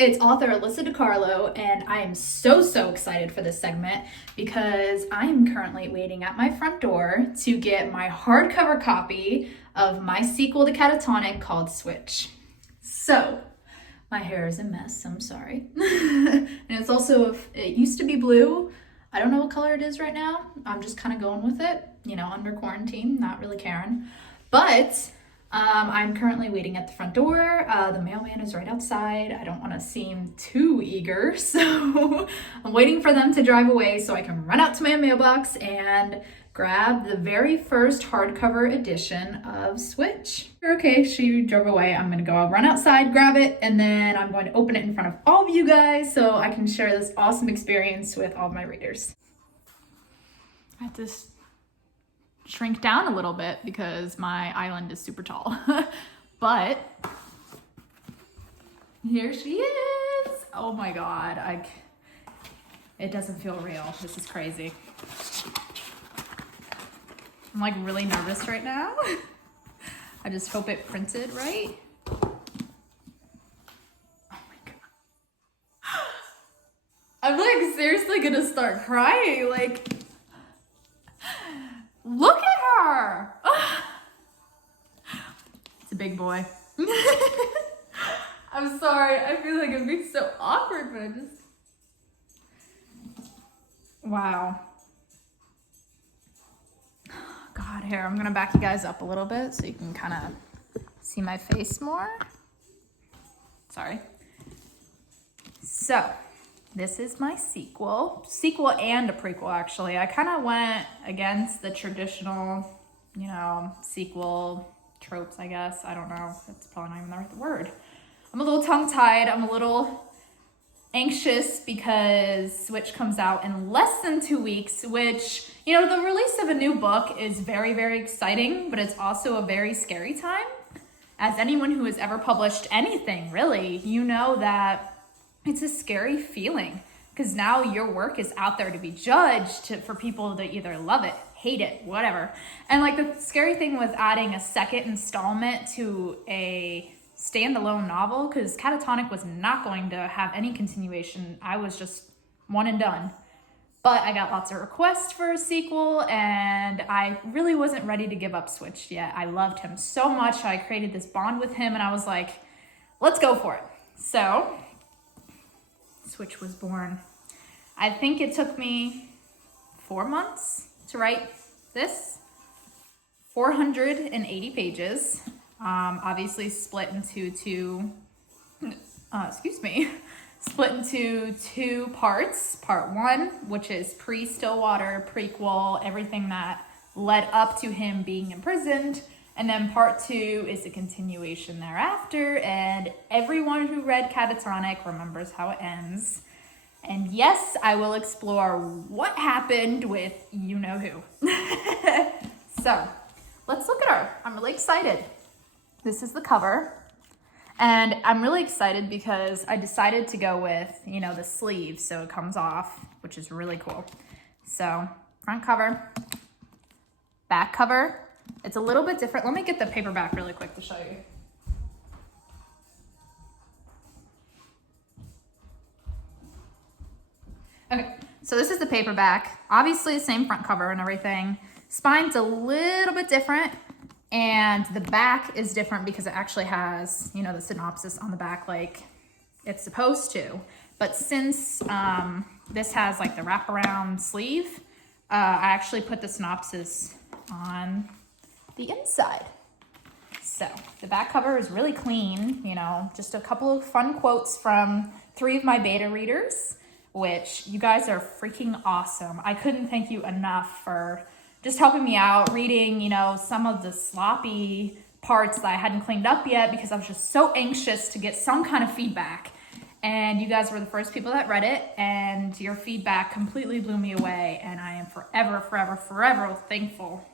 it's author Alyssa DiCarlo, and I am so excited for this segment because I am currently waiting at my front door to get my hardcover copy of my sequel to Catatonic called Switch. So, my hair is a mess, I'm sorry. And it's also, it used to be blue. I don't know what color it is right now. I'm just kind of going with it, you know, under quarantine, not really caring. But I'm currently waiting at the front door. The mailman is right outside. I don't want to seem too eager, so I'm waiting for them to drive away so I can run out to my mailbox and grab the very first hardcover edition of Switch. Okay, she drove away. I'm gonna go run outside, grab it, and then I'm going to open it in front of all of you guys so I can share this awesome experience with all of my readers. I have to shrink down a little bit because my island is super tall. But here she is. Oh my God, it doesn't feel real. This is crazy. I'm like really nervous right now. I just hope it printed right. Oh my God. I'm like seriously gonna start crying. Like, look at her. It's a big boy. I'm sorry. I feel like I'm being so awkward, but I just... Wow. God, here, I'm gonna back you guys up a little bit so you can kind of see my face more. Sorry. So, this is my sequel and a prequel, actually. I kind of went against the traditional, you know, sequel tropes, I guess. I don't know. That's probably not even the right word. I'm a little tongue-tied. I'm a little anxious because Switch comes out in less than 2 weeks, which, you know, the release of a new book is very exciting, but it's also a very scary time. As anyone who has ever published anything, really, you know that it's a scary feeling because now your work is out there to be judged for people to either love it, hate it, whatever. And like the scary thing with adding a second installment to a standalone novel, because Catatonic was not going to have any continuation. I was just one and done. But I got lots of requests for a sequel, and I really wasn't ready to give up Switch yet. I loved him so much. I created this bond with him, and I was like, let's go for it. So, Switch was born. I think it took me 4 months to write this. 480 pages. Obviously split into two parts. Part one, which is pre-Stillwater, prequel, everything that led up to him being imprisoned. And then part two is a continuation thereafter. And everyone who read Catatonic remembers how it ends. And yes, I will explore what happened with you-know-who. So, let's look at her. I'm really excited. This is the cover, and I'm really excited because I decided to go with, you know, the sleeve so it comes off, which is really cool. So, front cover, back cover. It's a little bit different. Let me get the paperback really quick to show you. Okay, so this is the paperback. Obviously, the same front cover and everything. Spine's a little bit different. And the back is different because it actually has, you know, the synopsis on the back like it's supposed to. But since this has like the wraparound sleeve, I actually put the synopsis on the inside. So the back cover is really clean, you know, just a couple of fun quotes from 3 of my beta readers, which you guys are freaking awesome. I couldn't thank you enough for just helping me out, reading, you know, some of the sloppy parts that I hadn't cleaned up yet because I was just so anxious to get some kind of feedback. And you guys were the first people that read it, and your feedback completely blew me away, and I am forever thankful.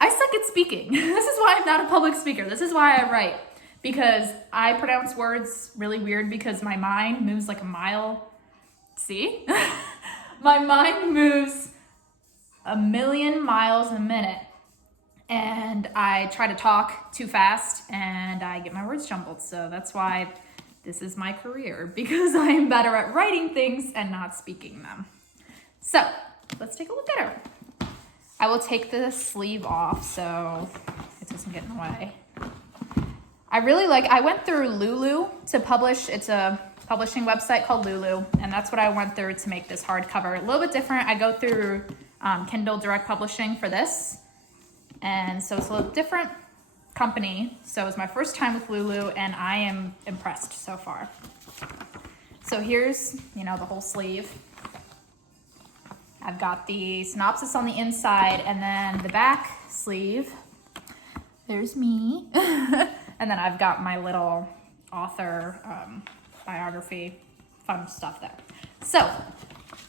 I suck at speaking. This is why I'm not a public speaker. This is why I write, because I pronounce words really weird because my mind moves like a mile. See? My mind moves 1,000,000 miles a minute, and I try to talk too fast and I get my words jumbled. So that's why this is my career because I am better at writing things and not speaking them. So let's take a look at her. I will take the sleeve off so it doesn't get in the way. I went through Lulu to publish. It's a publishing website called Lulu, and that's what I went through to make this hardcover. A little bit different. I go through Kindle Direct Publishing for this, and so it's a little different company. So it was my first time with Lulu, and I am impressed so far. So here's, the whole sleeve. I've got the synopsis on the inside, and then the back sleeve, there's me. And then I've got my little author biography, fun stuff there. So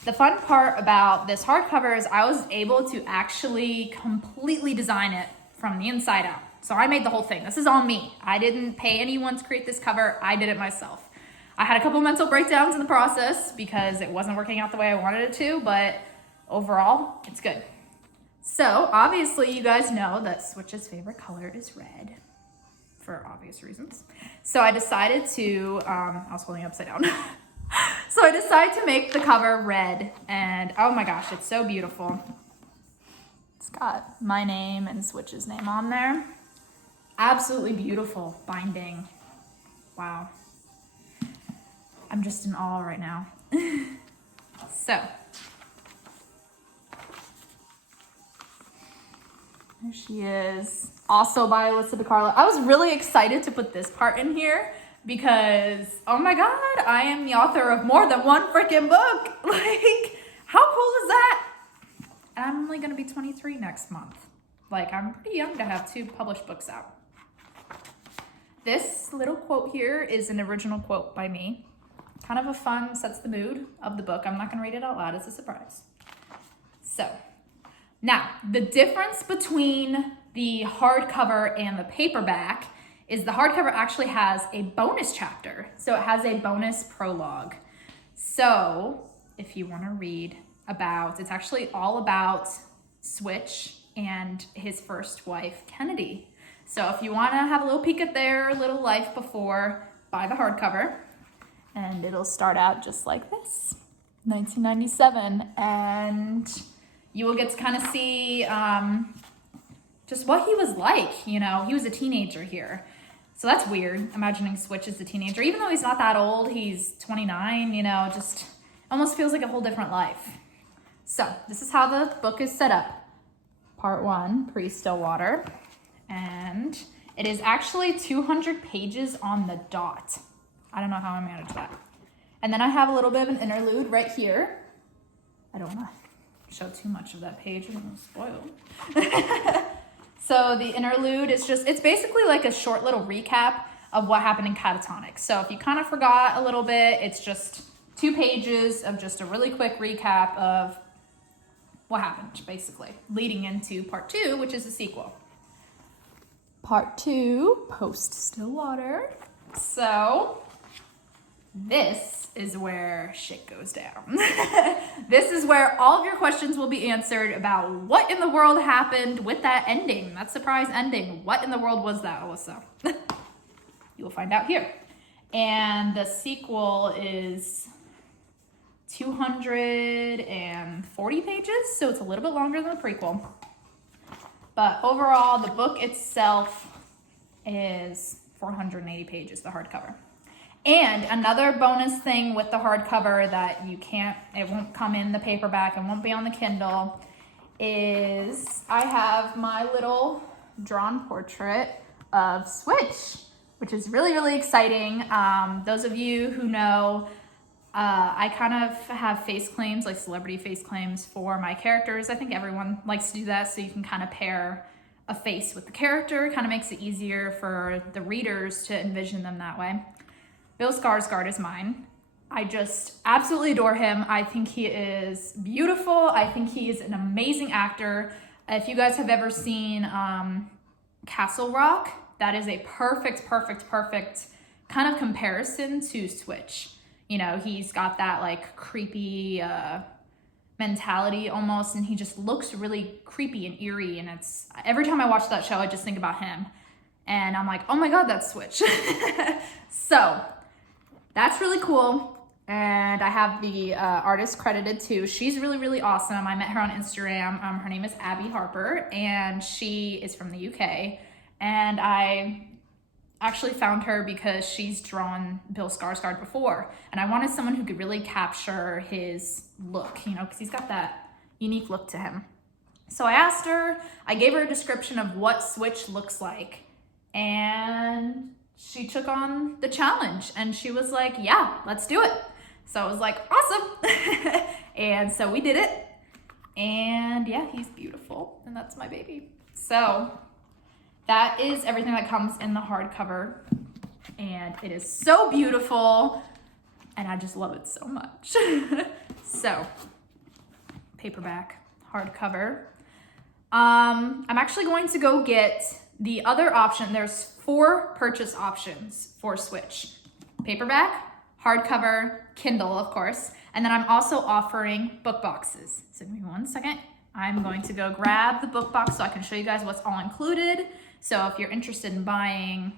the fun part about this hardcover is I was able to actually completely design it from the inside out. So I made the whole thing. This is all me. I didn't pay anyone to create this cover. I did it myself. I had a couple mental breakdowns in the process because it wasn't working out the way I wanted it to, but overall, it's good. So obviously you guys know that Switch's favorite color is red for obvious reasons. So I decided to, I was holding it upside down. So I decided to make the cover red, and oh my gosh, it's so beautiful. It's got my name and Switch's name on there. Absolutely beautiful binding. Wow. I'm just in awe right now. So. There she is. Also by Alyssa DeCarlo. I was really excited to put this part in here because, oh my God, I am the author of more than one freaking book. Like, how cool is that? And I'm only gonna be 23 next month. Like, I'm pretty young to have 2 published books out. This little quote here is an original quote by me. Kind of a fun, sets the mood of the book. I'm not gonna read it out loud, it's a surprise. So, now, the difference between the hardcover and the paperback is the hardcover actually has a bonus chapter. So it has a bonus prologue. So if you want to read about, it's actually all about Switch and his first wife, Kennedy. So if you want to have a little peek at their little life before, buy the hardcover. And it'll start out just like this, 1997. And you will get to kind of see just what he was like. He was a teenager here. So that's weird, imagining Switch as a teenager. Even though he's not that old, he's 29, just almost feels like a whole different life. So this is how the book is set up. Part 1, pre-Stillwater. And it is actually 200 pages on the dot. I don't know how I managed that. And then I have a little bit of an interlude right here. I don't want to show too much of that page, I'm gonna spoil. So the interlude is it's basically like a short little recap of what happened in Catatonic. So if you kind of forgot a little bit, it's just 2 pages of just a really quick recap of what happened, basically, leading into part 2, which is a sequel. Part 2, post-Stillwater. So this is where shit goes down. This is where all of your questions will be answered about what in the world happened with that ending, that surprise ending. What in the world was that, Alyssa? You will find out here. And the sequel is 240 pages, so it's a little bit longer than the prequel. But overall, the book itself is 480 pages, the hardcover. And another bonus thing with the hardcover that it won't come in the paperback and won't be on the Kindle, is I have my little drawn portrait of Switch, which is really, really exciting. Those of you who know, I kind of have face claims, like celebrity face claims for my characters. I think everyone likes to do that, so you can kind of pair a face with the character. Kind of makes it easier for the readers to envision them that way. Bill Skarsgård is mine. I just absolutely adore him. I think he is beautiful. I think he is an amazing actor. If you guys have ever seen Castle Rock, that is a perfect kind of comparison to Switch. He's got that like creepy mentality almost, and he just looks really creepy and eerie. And every time I watch that show, I just think about him. And I'm like, oh my God, that's Switch. So that's really cool. And I have the artist credited too. She's really, really awesome. I met her on Instagram. Her name is Abby Harper, and she is from the UK. And I actually found her because she's drawn Bill Skarsgård before. And I wanted someone who could really capture his look, you know, because he's got that unique look to him. So I asked her, I gave her a description of what Switch looks like, and she took on the challenge, and she was like, yeah, let's do it. So I was like, awesome. And so we did it. And yeah, he's beautiful, and that's my baby. So that is everything that comes in the hardcover, and it is so beautiful, and I just love it so much. So, paperback, hardcover. I'm actually going to go get the other option. There's 4 purchase options for Switch. Paperback, hardcover, Kindle, of course, and then I'm also offering book boxes. So give me 1 second. I'm going to go grab the book box so I can show you guys what's all included. So if you're interested in buying,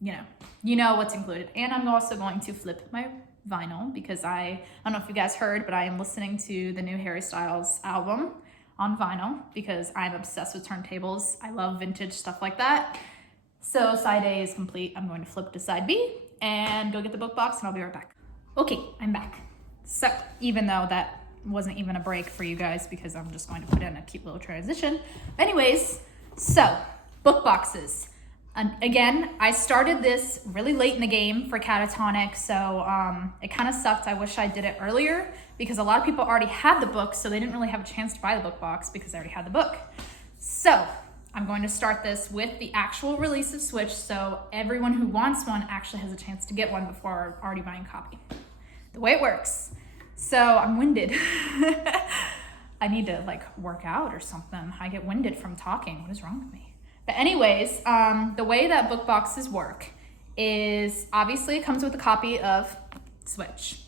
you know what's included. And I'm also going to flip my vinyl because I don't know if you guys heard, but I am listening to the new Harry Styles album on vinyl because I'm obsessed with turntables. I love vintage stuff like that. So side A is complete. I'm going to flip to side B and go get the book box, and I'll be right back. Okay, I'm back. So even though that wasn't even a break for you guys because I'm just going to put in a cute little transition. Anyways, so book boxes. And again, I started this really late in the game for Catatonic, so it kind of sucked. I wish I did it earlier because a lot of people already had the book, so they didn't really have a chance to buy the book box because they already had the book. So I'm going to start this with the actual release of Switch, so everyone who wants one actually has a chance to get one before already buying a copy. The way it works. So I'm winded. I need to like work out or something. I get winded from talking. What is wrong with me? But anyways, the way that book boxes work is obviously it comes with a copy of Switch.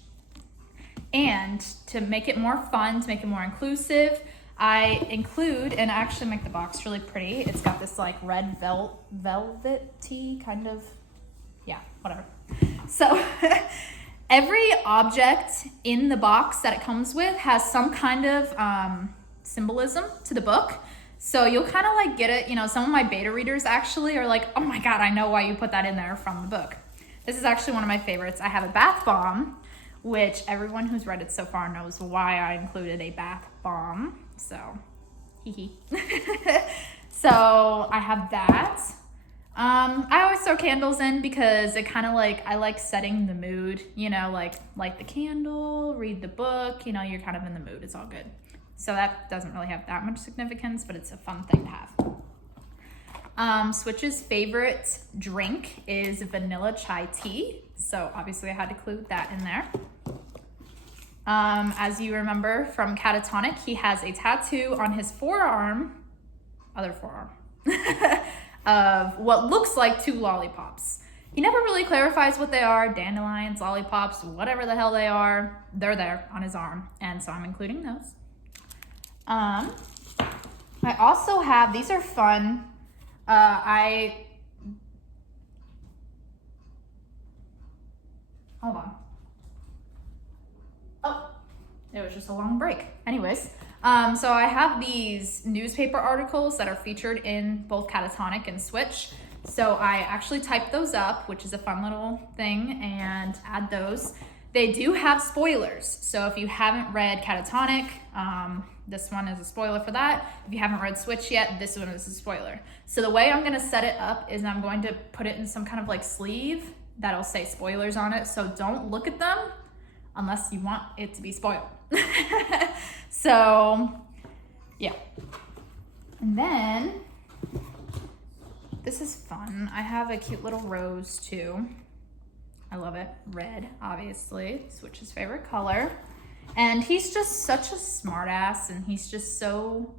And to make it more fun, to make it more inclusive, I include, and actually make the box really pretty. It's got this like red velvety kind of, yeah, whatever. So every object in the box that it comes with has some kind of symbolism to the book. So you'll kind of like get it, you know, some of my beta readers actually are like, oh my God, I know why you put that in there from the book. This is actually one of my favorites. I have a bath bomb, which everyone who's read it so far knows why I included a bath bomb. So, hee. So I have that. I always throw candles in because it kind of like, I like setting the mood, you know, like light the candle, read the book, you know, you're kind of in the mood. It's all good. So that doesn't really have that much significance, but it's a fun thing to have. Switch's favorite drink is vanilla chai tea. So obviously I had to include that in there. As you remember from Catatonic, he has a tattoo on his other forearm, of what looks like 2 lollipops. He never really clarifies what they are, dandelions, lollipops, whatever the hell they are, they're there on his arm. And so I'm including those. I also have, these are fun. Hold on. Oh, it was just a long break. Anyways, so I have these newspaper articles that are featured in both Catatonic and Switch. So I actually typed those up, which is a fun little thing, and add those. They do have spoilers. So if you haven't read Catatonic, this one is a spoiler for that. If you haven't read Switch yet, this one is a spoiler. So the way I'm gonna set it up is I'm going to put it in some kind of like sleeve that'll say spoilers on it. So don't look at them unless you want it to be spoiled. So yeah. And then this is fun. I have a cute little rose too. I love it. Red, obviously, Switch's favorite color. And he's just such a smart ass, and he's just so,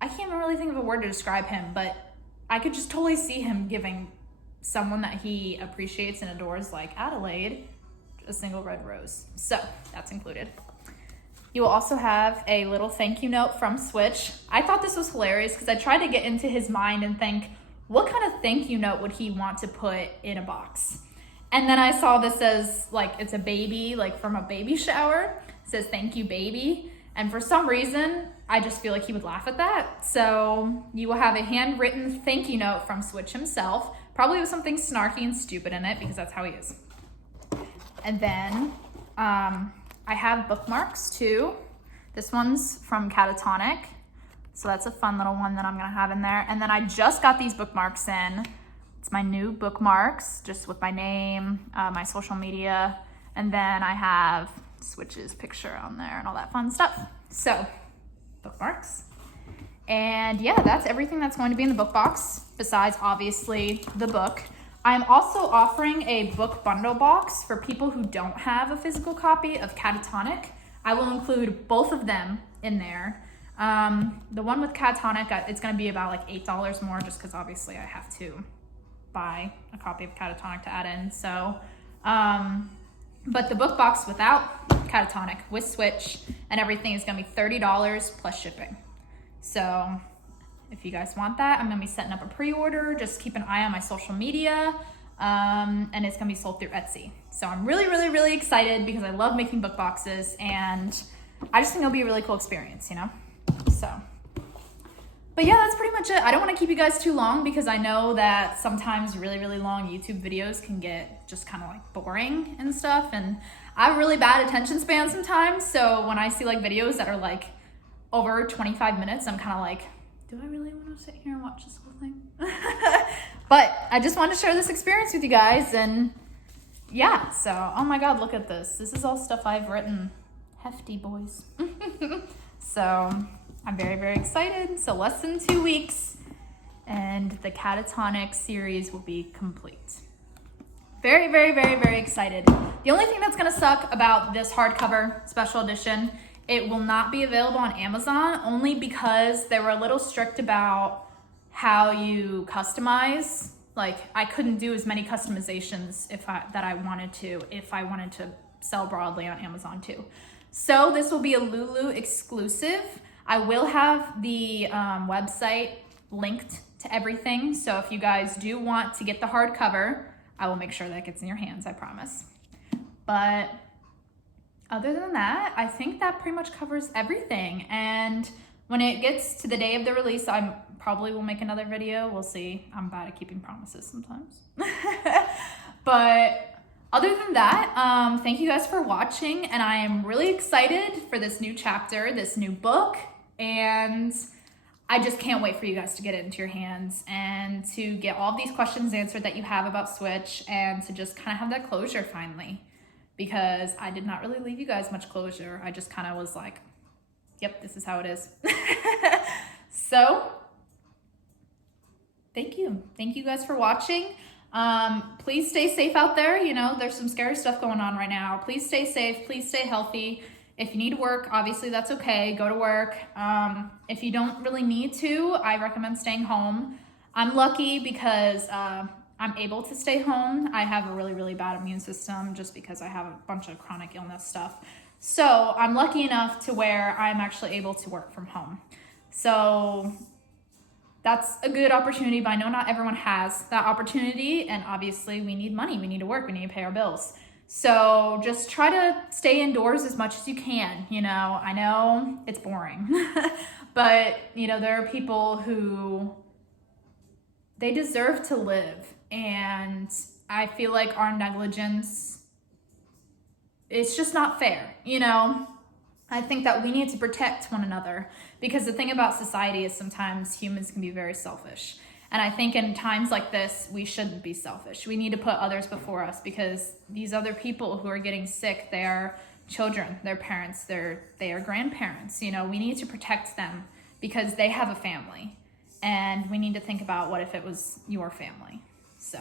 I can't really think of a word to describe him, but I could just totally see him giving someone that he appreciates and adores, like Adelaide, a single red rose. So that's included. You will also have a little thank you note from Switch. I thought this was hilarious because I tried to get into his mind and think, what kind of thank you note would he want to put in a box? And then I saw this as like, it's a baby, like from a baby shower. It says, "Thank you, baby." And for some reason, I just feel like he would laugh at that. So you will have a handwritten thank you note from Switch himself, probably with something snarky and stupid in it because that's how he is. And then I have bookmarks too. This one's from CATATONIC. So that's a fun little one that I'm gonna have in there. And then I just got these bookmarks in. It's my new bookmarks, just with my name, my social media, and then I have Switch's picture on there and all that fun stuff. So, bookmarks. And yeah, that's everything that's going to be in the book box, besides obviously the book. I'm also offering a book bundle box for people who don't have a physical copy of CATATONIC. I will include both of them in there. The one with CATATONIC, it's gonna be about like $8 more, just because obviously I have to buy a copy of CATATONIC to add in. So, but the book box without CATATONIC, with Switch and everything, is gonna be $30 plus shipping. So if you guys want that, I'm gonna be setting up a pre-order. Just keep an eye on my social media, and it's gonna be sold through Etsy. So I'm really, really, really excited because I love making book boxes, and I just think it'll be a really cool experience, you know? So, but yeah, that's pretty much it. I don't want to keep you guys too long because I know that sometimes really, really long YouTube videos can get just kind of like boring and stuff. And I have really bad attention span sometimes. So when I see like videos that are like over 25 minutes, I'm kind of like, do I really want to sit here and watch this whole thing? But I just wanted to share this experience with you guys. And yeah, so, oh my God, look at this. This is all stuff I've written. Hefty boys. So I'm very, very excited. So less than 2 weeks and the CATATONIC series will be complete. Very, very, very, very excited. The only thing that's gonna suck about this hardcover special edition, it will not be available on Amazon, only because they were a little strict about how you customize. Like, I couldn't do as many customizations that I wanted to if I wanted to sell broadly on Amazon too. So this will be a Lulu exclusive. I will have the website linked to everything. So if you guys do want to get the hardcover, I will make sure that gets in your hands, I promise. But other than that, I think that pretty much covers everything. And when it gets to the day of the release, I probably will make another video. We'll see. I'm bad at keeping promises sometimes. But other than that, thank you guys for watching. And I am really excited for this new chapter, this new book. And I just can't wait for you guys to get it into your hands and to get all of these questions answered that you have about Switch, and to just kind of have that closure finally, because I did not really leave you guys much closure. I just kind of was like, yep, this is how it is. So thank you. Thank you guys for watching. Please stay safe out there. You know, there's some scary stuff going on right now. Please stay safe. Please stay healthy. If you need to work, obviously that's okay. Go to work. If you don't really need to, I recommend staying home. I'm lucky because I'm able to stay home. I have a really, really bad immune system just because I have a bunch of chronic illness stuff. So I'm lucky enough to where I'm actually able to work from home. So that's a good opportunity, but I know not everyone has that opportunity. And obviously we need money. We need to work. We need to pay our bills. So just try to stay indoors as much as you can. You know, I know it's boring, but you know, there are people who, they deserve to live. And I feel like our negligence, it's just not fair. You know, I think that we need to protect one another, because the thing about society is sometimes humans can be very selfish. And I think in times like this, we shouldn't be selfish. We need to put others before us, because these other people who are getting sick, they are children, they're parents, they are grandparents. You know, we need to protect them because they have a family, and we need to think about what if it was your family. So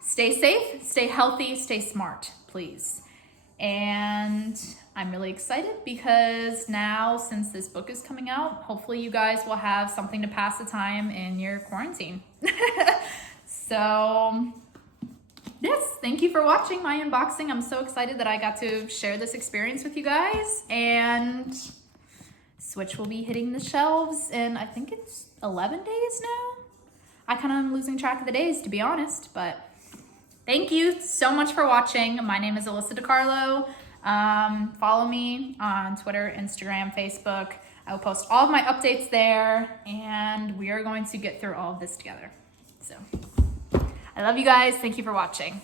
stay safe, stay healthy, stay smart, please. And I'm really excited because now, since this book is coming out, hopefully you guys will have something to pass the time in your quarantine. So yes, thank you for watching my unboxing. I'm so excited that I got to share this experience with you guys. And Switch will be hitting the shelves in, I think it's 11 days now. I kind of am losing track of the days, to be honest, but thank you so much for watching. My name is Alyssa DiCarlo. Follow me on Twitter, Instagram, Facebook. I will post all of my updates there, and we are going to get through all of this together. So I love you guys. Thank you for watching.